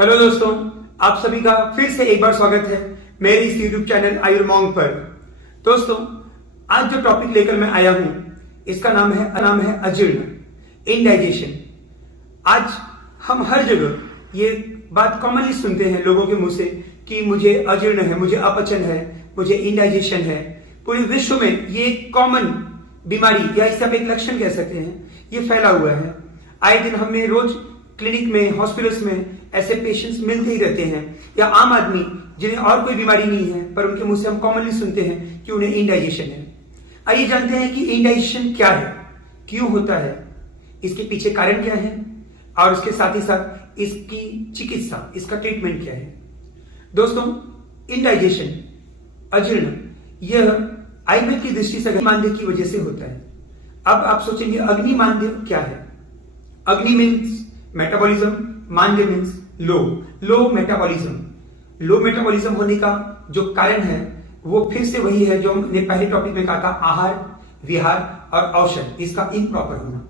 Hello दोस्तों, आप सभी का फिर से एक बार स्वागत है मेरे इस यूट्यूब चैनल आयुर्मॉन्ग पर। दोस्तों, आज जो टॉपिक लेकर मैं आया हूं इसका नाम है अजीर्ण, इनडाइजेशन। आज हम हर जगह ये बात कॉमनली सुनते हैं लोगों के मुंह से कि मुझे अजीर्ण है, मुझे अपचन है, मुझे इनडाइजेशन है। पूरे विश्व में ये एक कॉमन बीमारी या इसे आप एक लक्षण कह सकते हैं, ये फैला हुआ है। आए दिन हमें रोज क्लिनिक में, हॉस्पिटल्स में ऐसे पेशेंट्स मिलते ही रहते हैं, या आम आदमी जिन्हें और कोई बीमारी नहीं है पर उनके मुंह से हम कॉमनली सुनते हैं कि उन्हें इनडाइजेशन है। आइए जानते हैं कि इनडाइजेशन क्या है, क्यों होता है, इसके पीछे कारण क्या है और उसके साथ ही साथ इसकी चिकित्सा, इसका ट्रीटमेंट क्या है। दोस्तों, इनडाइजेशन, अजीर्ण, यह आयुर्वेद की दृष्टि से अग्निमांद्य की वजह से होता है। अब आप सोचेंगे अग्निमांद्य क्या है। अग्नि मीन्स मेटाबॉलिज्म, मांद्य means low metabolism. Low metabolism होने का जो कारण है वो फिर से वही है जो हमने पहले टॉपिक में कहा था, आहार, विहार और औषध, इसका इम्प्रॉपर होना।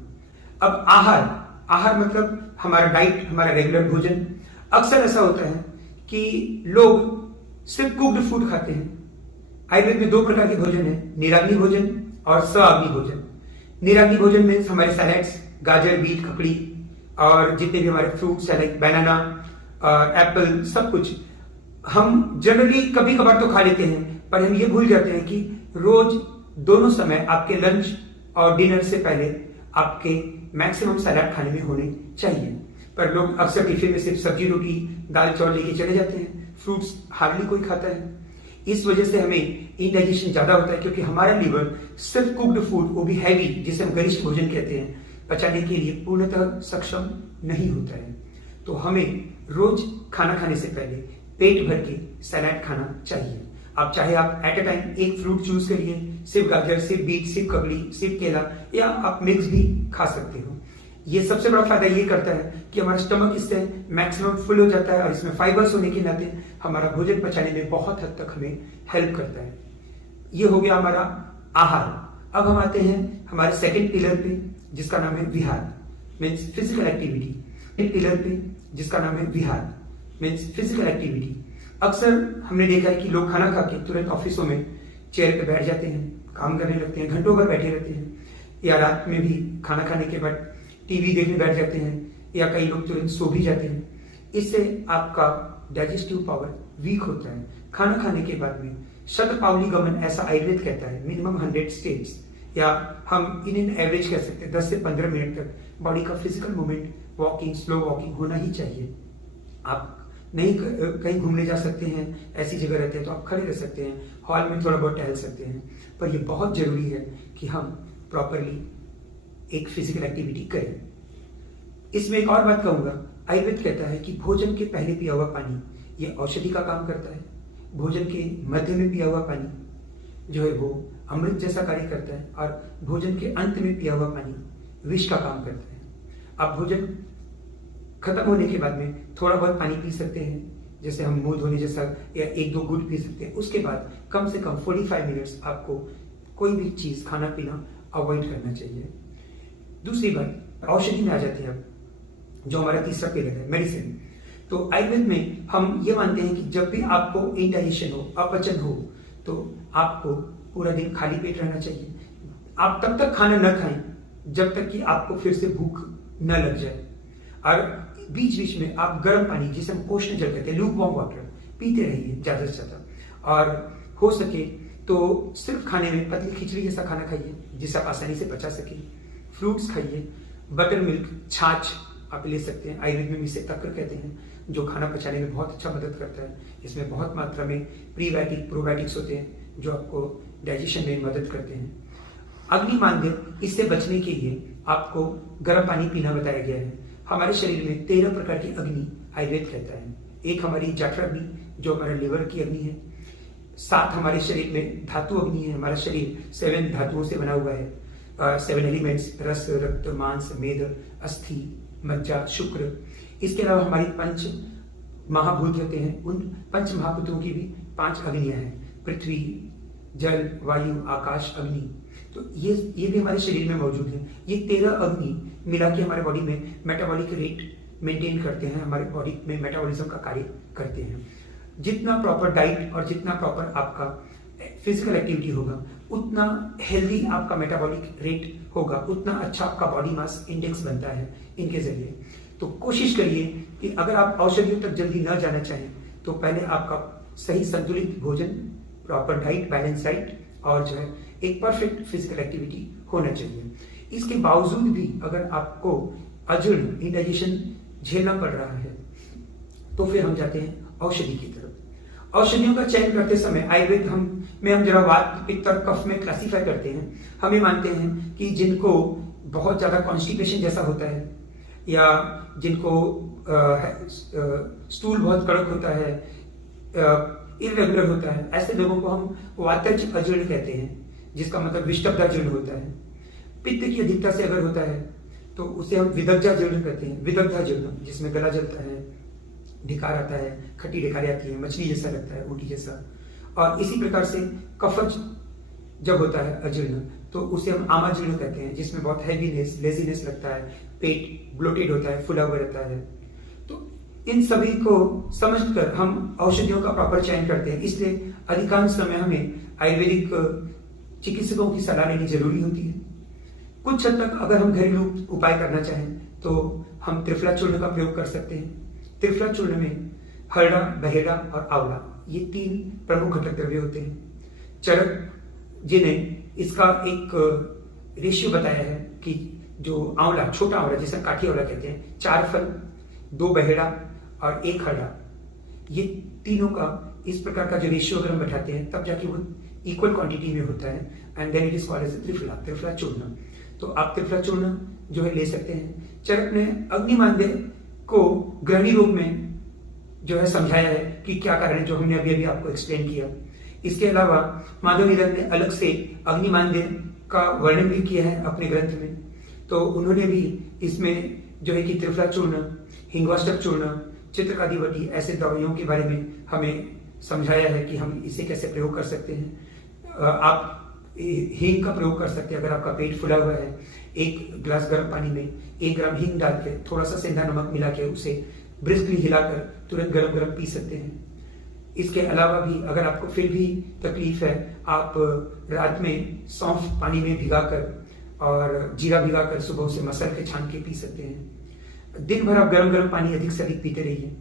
अब आहार मतलब हमारा डाइट, हमारा रेगुलर भोजन। अक्सर ऐसा होता है कि लोग सिर्फ कुक्ड फूड खाते हैं। आयुर्वेद में दो प्रकार के भोजन है, निराग्नि भोजन और स्वाग्नि भोजन। निराग्नि भोजन में हमारे सैलेड्स, गाजर, बीट, ककड़ी और जितने भी हमारे फ्रूट्स है लाइक बनाना, एप्पल, सब कुछ हम जनरली कभी कभार तो खा लेते हैं, पर हम ये भूल जाते हैं कि रोज दोनों समय आपके लंच और डिनर से पहले आपके मैक्सिमम सलाद खाने में होने चाहिए। पर लोग अक्सर टिफिन में सिर्फ सब्जी, रोटी, दाल, चावल लेके चले जाते हैं, फ्रूट्स हार्डली कोई खाता है। इस वजह से हमें इनडाइजेशन ज्यादा होता है, क्योंकि हमारा लीवर सिर्फ कुक्ड फूड, वो भी हैवी, जिसे हम गरिष्ठ भोजन कहते हैं, पचाने के लिए पूर्णतः सक्षम नहीं होता है। तो हमें रोज खाना खाने से पहले पेट भर के सलाद खाना चाहिए। अब चाहे आप एट अ टाइम एक फ्रूट चूज करिए, सिर्फ गाजर, सिर्फ बीट, सिर्फ ककड़ी, सिर्फ केला, या आप मिक्स भी खा सकते हो। ये सबसे बड़ा फायदा ये करता है कि हमारा स्टमक इससे मैक्सिमम फुल हो जाता है और इसमें फाइबर्स होने के नाते हमारा भोजन पचाने में बहुत हद तक हमें हेल्प करता है। ये हो गया हमारा आहार। अब हम आते हैं हमारे सेकंड पिलर पे, जिसका नाम है विहार, मीन्स फिजिकल एक्टिविटी। पिलर पे जिसका नाम है विहार, मीन्स फिजिकल एक्टिविटी। अक्सर हमने देखा है कि लोग खाना खा के तुरंत ऑफिसों में चेयर पे बैठ जाते हैं, काम करने लगते हैं, घंटों भर बैठे रहते हैं, या रात में भी खाना खाने के बाद टीवी देखने बैठ जाते हैं, या कई लोग तुरंत सो भी जाते हैं। इससे आपका डाइजेस्टिव पावर वीक होता है। खाना खाने के बाद में शतपावली गमन, ऐसा आयुर्वेद कहता है, मिनिमम 100 स्टेप्स, या हम इन एवरेज कह सकते हैं 10 से 15 मिनट तक बॉडी का physical movement, walking, slow walking होना ही चाहिए। आप नहीं कहीं घूमने जा सकते हैं, ऐसी जगह रहते हैं तो आप खड़े रह सकते हैं, हॉल में थोड़ा बहुत टहल सकते हैं, पर यह बहुत जरूरी है कि हम प्रॉपरली एक फिजिकल एक्टिविटी करें। इसमें एक और बात कहूंगा, आयुर्वेद कहता है कि भोजन के पहले पिया हुआ पानी यह औषधि का काम करता है, भोजन के मध्य में पिया हुआ पानी जो है वो अमृत जैसा कार्य करता है, और भोजन के अंत में पिया हुआ पानी विष का काम करता है। आप भोजन खत्म होने के बाद में थोड़ा बहुत पानी पी सकते हैं, जैसे हम मुंह धोने जैसा, या 1-2 घूंट पी सकते हैं। उसके बाद कम से कम 45 मिनट्स आपको कोई भी चीज, खाना पीना अवॉइड करना चाहिए। दूसरी बात, औषधि में आ जाते हैं अब, जो हमारा तीसरा पिलर है, मेडिसिन। तो आयुर्वेद में हम ये मानते हैं कि जब भी आपको इनडाइजेशन हो, अपचन हो, तो आपको पूरा दिन खाली पेट रहना चाहिए। आप तब तक खाना न खाएं जब तक कि आपको फिर से भूख न लग जाए, और बीच बीच में आप गर्म पानी, जिसे हम पोषण जल कहते हैं, लूक वार्म वाटर, पीते रहिए ज्यादा से ज्यादा। और हो सके तो सिर्फ खाने में पतली खिचड़ी जैसा खाना खाइए, जिसे आप आसानी से पचा सके। फ्रूट्स खाइए, बटर मिल्क, छाछ आप ले सकते हैं, आयुर्वेद में इसे तक्र कहते हैं, जो खाना पचाने में बहुत अच्छा मदद करता है। इसमें बहुत मात्रा में प्रीबायोटिक, प्रोबायोटिक्स होते हैं जो आपको डाइजेशन में मदद करते हैं। अग्निमांद्य, इससे बचने के लिए आपको गर्म पानी पीना बताया गया है। हमारे शरीर में 13 प्रकार की अग्नि आयुर्वेद कहता है। एक हमारी जठर अग्नि, जो हमारे लिवर की अग्नि है। 7 हमारे शरीर में धातु अग्नि है। हमारा शरीर 7 धातुओं से बना हुआ है, 7 एलिमेंट्स, रस, रक्त, मांस, मेद, अस्थि, मज्जा, शुक्र। इसके अलावा हमारी 5 महाभूत होते हैं। उन 5 महाभूतों की भी 5 अग्नियां हैं, पृथ्वी, जल, वायु, आकाश, अग्नि। तो ये भी हमारे शरीर में मौजूद है। ये 13 अग्नि मिला के हमारे बॉडी में मेटाबॉलिक रेट मेंटेन करते हैं, हमारे बॉडी में मेटाबॉलिज्म का कार्य करते हैं। जितना प्रॉपर डाइट और जितना प्रॉपर आपका फिजिकल एक्टिविटी होगा, उतना हेल्दी आपका मेटाबॉलिक रेट होगा, उतना अच्छा आपका बॉडी मास इंडेक्स बनता है इनके जरिए। तो कोशिश करिए कि अगर आप औषधियों तक जल्दी न जाना चाहें तो पहले आपका सही संतुलित भोजन, प्रॉपर डाइट, बैलेंस डाइट और जो है एक परफेक्ट फिजिकल एक्टिविटी होना चाहिए। इसके बावजूद भी अगर आपको अजीर्ण, इंडाइजेशन झेलना पड़ रहा है तो फिर हम जाते हैं औषधि की तरफ। औषधियों का चयन करते समय आयुर्वेद हम जरा वात, पित्त और कफ में क्लासीफाई करते हैं। हम ये मानते हैं कि जिनको बहुत ज्यादा कॉन्स्टिपेशन जैसा होता है या जिनको स्टूल बहुत कड़क होता है, इरेगुलर होता है, ऐसे लोगों को हम वातज अजीर्ण कहते हैं, जिसका मतलब विषुब्धाजीर्ण होता है। पित्त की अधिकता से अगर होता है तो उसे हम विदग्धाजीर्ण कहते हैं, विदग्धाजीर्ण, जिसमें गला जलता है, ढिकार आता है, खट्टी ढिकारी आती है, मछली जैसा लगता है, उल्टी जैसा। और इसी प्रकार से कफज जब होता है अजीर्ण तो उसे हम आमाजीर्ण कहते हैं, जिसमें बहुत हैवीनेस, लेजीनेस लगता है, पेट ब्लोटेड होता है, फुला हुआ रहता है। तो इन सभी को समझकर हम औषधियों का प्रॉपर चयन करते हैं। इसलिए अधिकांश समय हमें आयुर्वेदिक चिकित्सकों की सलाह लेनी जरूरी होती है। कुछ हद तक अगर हम घरेलू उपाय करना चाहें तो हम त्रिफला चूर्ण का प्रयोग कर सकते हैं। त्रिफला चूर्ण में हरड़ा, बहेड़ा और आंवला, ये 3 प्रमुख घटक द्रव्य होते हैं। चरक, जिन्हें इसका एक रेशियो बताया है कि जो आंवला, छोटा आंवला जिसे काठी आंवला कहते हैं, 4 फल, 2 बहेड़ा और 1 हरड़ा, ये तीनों का इस प्रकार का जो रेशियो अगर हम बैठाते हैं तब जाके वो इक्वल क्वांटिटी में होता है, and then it is called as triphala churna. तो आप त्रिफला चूर्ण जो है ले सकते हैं। चरक ने अग्निमांद्य को ग्रहणी रोग में जो है समझाया है कि क्या कारण है, जो हमने अभी आपको एक्सप्लेन किया। इसके अलावा माधव नीरद ने अलग से अग्निमांद्य का वर्णन भी किया है अपने ग्रंथ में। तो उन्होंने भी इसमें जो है कि त्रिफला चूर्ण, हिंगवाष्टक चूर्ण, चित्रकादिवटी ऐसे दवाइयों के बारे में हमें समझाया है कि हम इसे कैसे प्रयोग कर सकते हैं। आप हींग का प्रयोग कर सकते हैं। अगर आपका पेट फुला हुआ है, 1 गिलास गर्म पानी में 1 ग्राम हींग डाल के थोड़ा सा सेंधा नमक मिला के उसे ब्रिस्कली हिलाकर तुरंत गरम गरम पी सकते हैं। इसके अलावा भी अगर आपको फिर भी तकलीफ है, आप रात में सौंफ पानी में भिगाकर और जीरा भिगाकर सुबह उसे मसल के छान के पी सकते हैं। दिन भर आप गरम गरम पानी अधिक से अधिक पीते रहिए,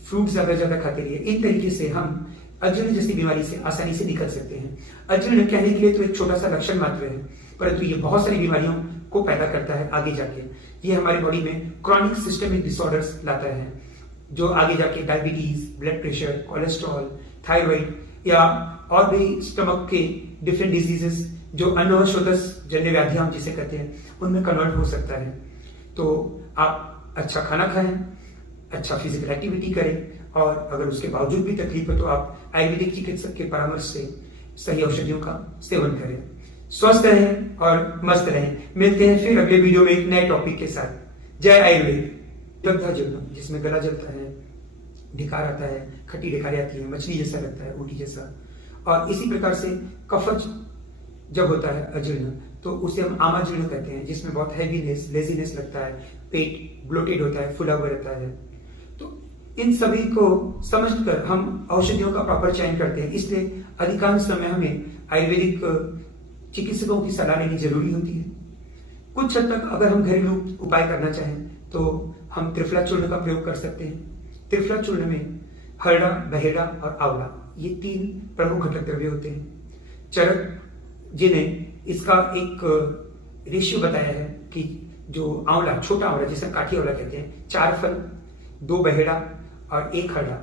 फ्रूट ज्यादा खाते रहिए। इन तरीके से हम अजीर्ण जैसी बीमारी से आसानी से निकल सकते हैं। अजीर्ण कहने के लिए तो एक छोटा सा लक्षण मात्र है, परंतु ये बहुत सारी बीमारियों को पैदा करता है आगे जाके। ये हमारी बॉडी में क्रॉनिक सिस्टमिक डिसऑर्डर्स लाता है, जो आगे जाके diabetes, blood pressure, cholesterol, thyroid या और भी स्टमक के डिफरेंट डिजीजेस, जो अन्नशोथस जन्य व्याधियां जिसे कहते हैं, उनमें कन्वर्ट हो सकता है। तो आप अच्छा खाना खाएं, अच्छा फिजिकल एक्टिविटी करें, और अगर उसके बावजूद भी तकलीफ है तो आप आयुर्वेदिक चिकित्सक के परामर्श से सही औषधियों का सेवन करें। स्वस्थ रहें और मस्त रहें। मिलते हैं फिर अगले वीडियो में एक नए टॉपिक के साथ। जय आयुर्वेद। विदग्धाजीर्ण, जिसमें गला जलता है, ढिकार आता है, खट्टी ढिकारी आती है, मछली जैसा लगता है, उल्टी जैसा। और इसी प्रकार से कफज जब होता है अजीर्ण तो उसे हम आमाजीर्ण कहते हैं, जिसमें बहुत हैवीनेस, लेजीनेस लगता है, पेट ब्लोटेड होता है, फुला हुआ रहता है। तो इन सभी को समझकर हम औषधियों का प्रॉपर चयन करते हैं। इसलिए अधिकांश समय हमें आयुर्वेदिक चिकित्सकों की सलाह लेनी जरूरी होती है। कुछ हद तक अगर हम घरेलू उपाय करना चाहें तो हम त्रिफला चूर्ण का प्रयोग कर सकते हैं। त्रिफला चूर्ण में हरड़ा, बहेड़ा और आंवला, ये 3 प्रमुख घटक द्रव्य होते हैं। चरक, जिन्हें इसका एक रेशियो बताया है कि जो आंवला, छोटा आंवला जिसे काठी आंवला कहते हैं, 4 फल, 2 बहेड़ा और 1 हरड़ा,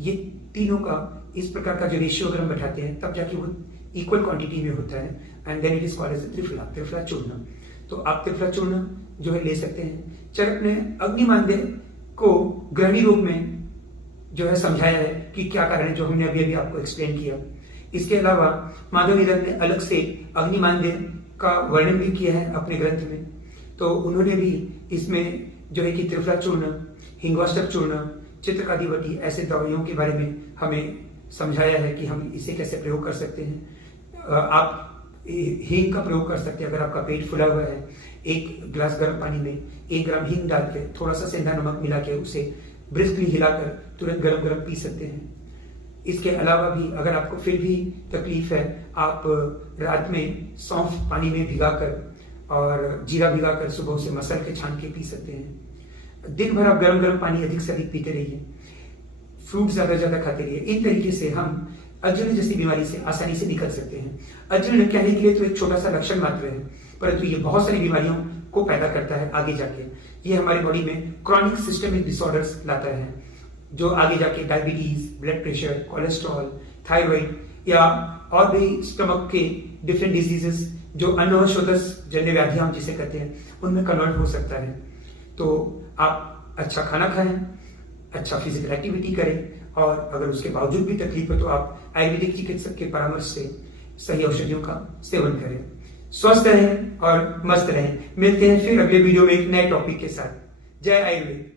ये तीनों का इस प्रकार का जो रेशियो अगर हम बैठाते हैं तब जाके वो इक्वल क्वांटिटी में होता है, and then it is called as triphala churna. तो आप त्रिफला चूर्ण जो है ले सकते हैं। चरक ने अग्निमांद्य को ग्रहणी रोग में जो है समझाया है कि क्या कारण है, जो हमने अभी आपको एक्सप्लेन किया। इसके अलावा माधव नीरद ने अलग से अग्निमांद्य का वर्णन भी किया है अपने ग्रंथ में। तो उन्होंने भी इसमें जो है कि त्रिफला चूर्ण, हिंगवाष्टक चूर्ण, चित्रकादिवटी ऐसे दवाइयों के बारे में हमें समझाया है कि हम इसे कैसे प्रयोग कर सकते हैं। आप हींग का प्रयोग कर सकते हैं। अगर आपका पेट फुला हुआ है, 1 गिलास गर्म पानी में 1 ग्राम हींग डाल के थोड़ा सा सेंधा नमक मिला के उसे ब्रिस्कली हिलाकर तुरंत गरम गरम पी सकते हैं। इसके अलावा भी अगर आपको फिर भी तकलीफ है, आप रात में सौंफ पानी में भिगाकर और जीरा भिगाकर सुबह उसे मसल के छान के पी सकते हैं। दिन भर आप गरम गरम पानी अधिक से अधिक पीते रहिए, फ्रूट ज्यादा खाते रहिए। इन तरीके से हम अजीर्ण जैसी बीमारी से आसानी से निकल सकते हैं। अजीर्ण कहने के लिए तो एक छोटा सा लक्षण मात्र है, परंतु ये बहुत सारी बीमारियों को पैदा करता है आगे जाके। ये हमारी बॉडी में क्रॉनिक सिस्टमिक डिसऑर्डर्स लाता है, जो आगे जाके diabetes, blood pressure, cholesterol, thyroid या और भी स्टमक के डिफरेंट डिजीजेस जो अन्नशोथस जन्य व्याधियां हम जिसे कहते हैं, उनमें कन्वर्ट हो सकता है। तो आप अच्छा खाना खाएं, अच्छा फिजिकल एक्टिविटी करें, और अगर उसके बावजूद भी तकलीफ हो तो आप आयुर्वेदिक चिकित्सक के परामर्श से सही औषधियों का सेवन करें। स्वस्थ रहें और मस्त रहें। मिलते हैं फिर अगले वीडियो में एक नए टॉपिक के साथ। जय आयुर्वेद।